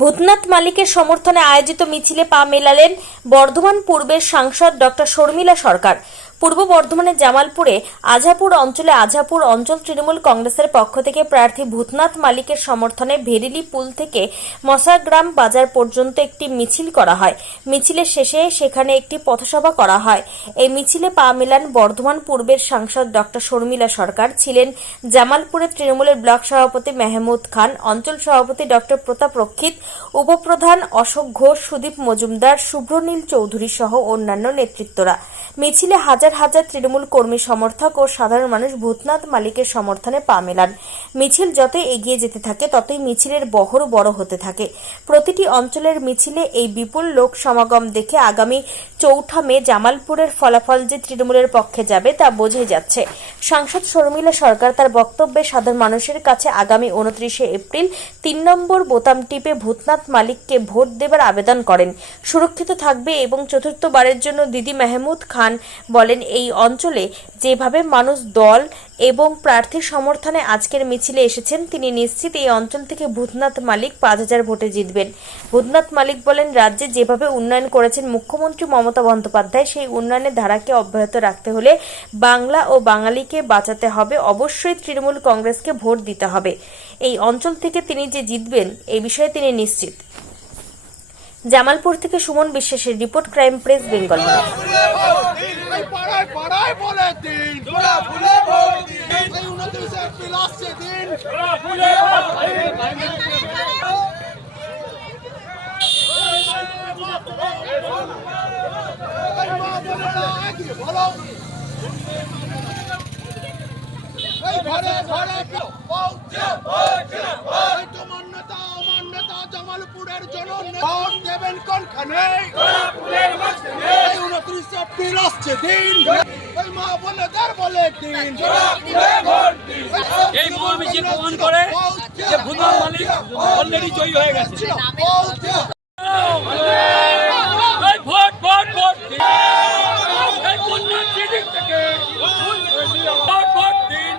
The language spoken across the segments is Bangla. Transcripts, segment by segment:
ভূতনাথ মালিকের সমর্থনে আয়োজিত মিছিলে পা মেলালেন বর্ধমান পূর্বের সাংসদ ডক্টর শর্মিলা সরকার। পূর্ব বর্ধমানের জামালপুরে আজাপুর অঞ্চল তৃণমূল কংগ্রেসের পক্ষ থেকে প্রার্থী ভূতনাথ মালিকের সমর্থনে ভেরিলি পুল থেকে মশাগ্রাম বাজার পর্যন্ত একটি মিছিল করা হয়। মিছিলের শেষে সেখানে একটি পথসভা করা হয়। এই মিছিলে পা মেলান বর্ধমান পূর্বের সাংসদ ডক্টর শর্মিলা সরকার, ছিলেন জামালপুরের তৃণমূলের ব্লক সভাপতি মেহমুদ খান, অঞ্চল সভাপতি ডক্টর প্রতাপ রক্ষিত, উপপ্রধান অশোক ঘোষ, সুদীপ মজুমদার, শুভ্রনীল চৌধুরী সহ অন্যান্য নেতৃত্বরা। মিছিলে হাজার হাজার তৃণমূল কর্মী সমর্থক ও সাধারণ মানুষ ভূতনাথ মালিকের সমর্থনে পা মেলান। মিছিল যতই এগিয়ে যেতে থাকে ততই মিছিলের বহর বড় হতে থাকে। প্রতিটি অঞ্চলের মিছিলে এই বিপুল লোক সমাগম দেখে আগামী ৪ মে জামালপুরের ফলাফল যে তৃণমূলের পক্ষে যাবে তা বোঝাই যাচ্ছে। সাংসদ শর্মিলা সরকার তার বক্তব্যে সাধারণ মানুষের কাছে আগামী ২৯ এপ্রিল ৩ নম্বর বোতাম টিপে ভূতনাথ মালিককে ভোট দেবার আবেদন করেন। সুরক্ষিত থাকবে এবং চতুর্থবারের জন্য দিদি মেহমুদ খান বলেন, এই অঞ্চলে যেভাবে মানুষ দল এবং প্রার্থীর সমর্থনে আজকের মিছিলে এসেছেন, তিনি নিশ্চিত এই অঞ্চল থেকে ভূতনাথ মালিক ৫,০০০ ভোটে জিতবেন। ভূতনাথ মালিক বলেন, রাজ্যে যেভাবে উন্নয়ন করেছেন মুখ্যমন্ত্রী মমতা বন্দ্যোপাধ্যায়, সেই উন্নয়নের ধারাকে অব্যাহত রাখতে হলে বাংলা ও বাঙালিকে বাঁচাতে হবে। অবশ্যই তৃণমূল কংগ্রেসকে ভোট দিতে হবে। এই অঞ্চল থেকে তিনি যে জিতবেন এই বিষয়ে তিনি নিশ্চিত। জামালপুর থেকে সুমন বিশ্বাসের রিপোর্ট, ক্রাইম প্রেস, বেঙ্গল। জামালপুরের জন্য ভোট দেবেন কোনখানে? 29 এপ্রিল আসছে দিন, ওই মা বোনেদের বলে দিন। এই মহামিছিল প্রমাণ করে যে ভূতনাথ মালিক অলরেডি জয়ী হয়ে গেছে। ভোট ভোট ভোট এই ভূতনাথ সিটিং থেকে ভোট ভোট দিন।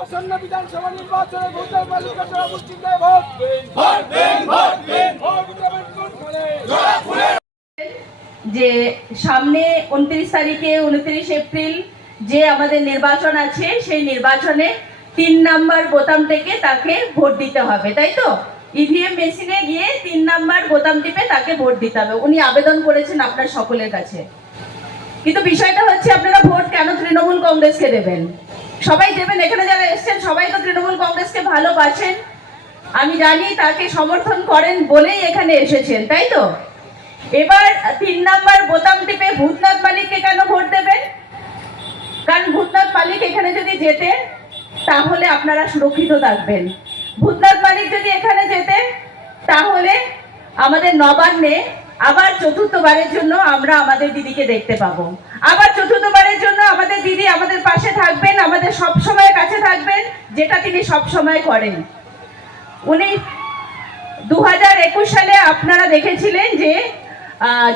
আসন্ন বিধানসভা নির্বাচনে ভূতনাথ মালিকের সভাপতিত্বে ভোট দেবেন কোনখানে? যে সামনে 29 তারিখে 29 এপ্রিল যে আমাদের নির্বাচন আছে, সেই নির্বাচনে 3 নম্বর বোতাম থেকে তাকে ভোট দিতে হবে, তাই তো? ইভিএম মেশিনে গিয়ে 3 নম্বর বোতাম টিপে তাকে ভোট দিতে হবে। উনি আবেদন করেছেন আপনার সকলের কাছে। কিন্তু বিষয়টা হচ্ছে, আপনারা ভোট কেন তৃণমূল কংগ্রেসকে দেবেন? সবাই দেবেন, এখানে যারা এসছেন সবাই তো তৃণমূল কংগ্রেসকে ভালোবাসেন, আমি জানি, তাকে সমর্থন করেন বলেই এখানে এসেছেন, তাই তো? এবার 3 নম্বর বোতাম টিপে ভূতনাথ মালিককে কেন ভোট দেবেন? কারণ ভূতনাথ মালিক এখানে যদি জেতে তাহলে আপনারা সুরক্ষিত থাকবেন। ভূতনাথ মালিক যদি এখানে জেতে তাহলে আমাদের নবান্নে আবার চতুর্থবারের জন্য আমরা আমাদের দিদিকে দেখতে পাবো। আবার চতুর্থবারের জন্য আমাদের দিদি আমাদের পাশে থাকবেন, আমাদের সব সময় কাছে থাকবেন, যেটা তিনি সব সময় করেন। উনি 2021 সালে আপনারা দেখেছিলেন যে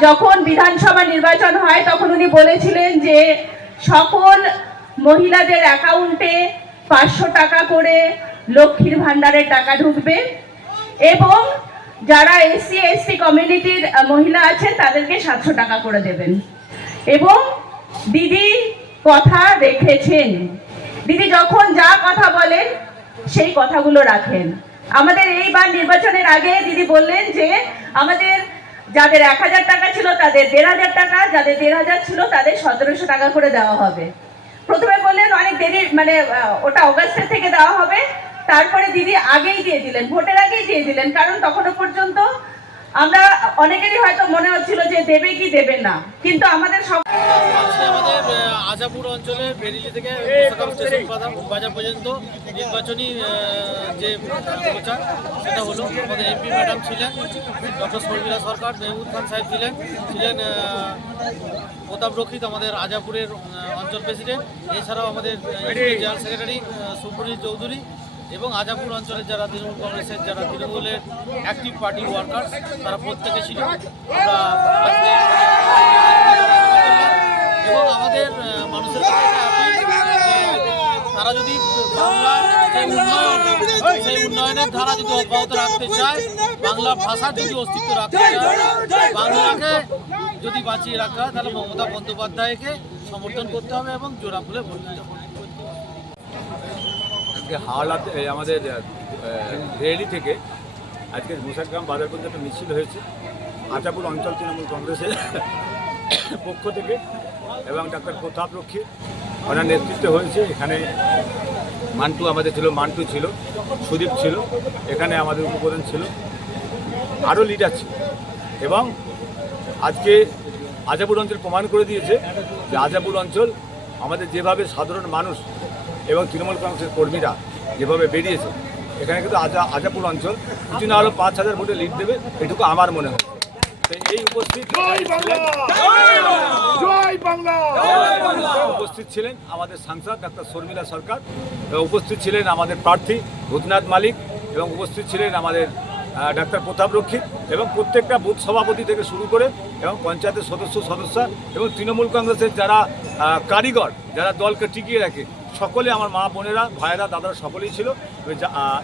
যখন বিধানসভা নির্বাচন হয় তখন উনি বলেছিলেন যে সকল মহিলাদের অ্যাকাউন্টে 500 টাকা করে লক্ষ্মীর ভান্ডারের টাকা ঢুকবে এবং যারা এসসি এসটি কমিউনিটির মহিলা আছেন তাদেরকে 700 টাকা করে দেবেন। এবং দিদি কথা রেখেছেন। দিদি যখন যা কথা বলেন সেই কথাগুলো রাখেন। আমাদের এইবার নির্বাচনের আগে দিদি বললেন যে আমাদের যাদের 1000 টাকা ছিল তাদের 1500 টাকা, যাদের 1500 ছিল তাদের 1700 টাকা করে দেওয়া হবে। প্রথমে বললেন অনেক দেরি, মানে ওটা অগাস্টের থেকে দেওয়া হবে, তারপরে দিদি আগেই দিয়ে দিলেন, ভোটের আগেই দিয়ে দিলেন, কারণ তখনও পর্যন্ত আমরা অনেকেরই হয়তো মনে হচ্ছিল যে দেবে কি দেবে না, কিন্তু আমাদের সব আজকে আমাদের আজাপুর অঞ্চলে বেরিলি থেকে মোসাকাম স্টেশন বাজার পর্যন্ত নির্বাচনী যে প্রচার সেটা হলো। আমাদের এমপি ম্যাডাম ছিলেন ডক্টর শর্মিলা সরকার, মেহমুদ খান সাহেব ছিলেন প্রতাপ রক্ষিত আমাদের আজাপুরের অঞ্চল প্রেসিডেন্ট, এছাড়াও আমাদের জেনারেল সেক্রেটারি সুপ্রীত চৌধুরী এবং আজাপুর অঞ্চলের যারা তৃণমূল কংগ্রেসের যারা তৃণমূলের অ্যাক্টিভ পার্টি ওয়ার্কার্স তারা প্রত্যেকে ছিল। আমরা আজকে এবং আমাদের মানুষের কাছে তারা যদি বাংলার যে উন্নয়ন সেই উন্নয়নের ধারা যদি অব্যাহত রাখতে চায়, বাংলা ভাষার যদি অস্তিত্ব রাখতে চায়, বাংলাকে যদি বাঁচিয়ে রাখতে হয়, তাহলে মমতা বন্দ্যোপাধ্যায়কে সমর্থন করতে হবে এবং জোড়া ফুলে ভোট দিতে হবে। আজকে হাওড়াতে আমাদের রেলি থেকে আজকে মোসাগ্রাম বাজার পর্যন্ত মিছিল হয়েছে আজাপুর অঞ্চল তৃণমূল কংগ্রেসের পক্ষ থেকে এবং ডাক্তার প্রতাপ রক্ষী ওনার নেতৃত্বে হয়েছে। এখানে আমাদের মান্টু ছিল, সুদীপ ছিল, এখানে আমাদের উপপ্রধান ছিল, আরও লিডার ছিল। এবং আজকে আজাপুর অঞ্চল প্রমাণ করে দিয়েছে যে আজাপুর অঞ্চল আমাদের যেভাবে সাধারণ মানুষ এবং তৃণমূল কংগ্রেসের কর্মীরা যেভাবে বেরিয়েছে, এখানে কিন্তু আজাপুর অঞ্চল কিছু না হলো 5,000 ভোটে লিড দেবে, এটুকু আমার মনে হয়। এই উপস্থিত ছিলেন আমাদের সাংসদ ডাক্তার শর্মিলা সরকার, এবং উপস্থিত ছিলেন আমাদের প্রার্থী ভূতনাথ মালিক, এবং উপস্থিত ছিলেন আমাদের ডাক্তার প্রতাপ রক্ষিত, এবং প্রত্যেকটা বুথ সভাপতি থেকে শুরু করে এবং পঞ্চায়েতের সদস্য এবং তৃণমূল কংগ্রেসের যারা কারিগর, যারা দলকে টিকিয়ে রাখে, সকলে আমার মা বোনেরা ভাইয়েরা দাদারা সকলেই ছিল।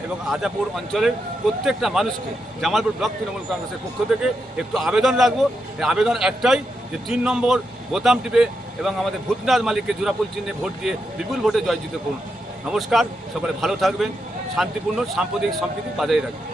এবং আজাপুর অঞ্চলের প্রত্যেকটা মানুষকে জামালপুর ব্লক তৃণমূল কংগ্রেসের পক্ষ থেকে একটু আবেদন রাখবো। এই আবেদন একটাই যে 3 নম্বর বোতাম টিপে এবং আমাদের ভূতনাথ মালিককে জোড়াফুল চিহ্নে ভোট দিয়ে বিপুল ভোটে জয়যুক্ত করুন। নমস্কার, সকলে ভালো থাকবেন, শান্তিপূর্ণ সাম্প্রদায়িক সম্প্রীতি বজায় রাখবেন।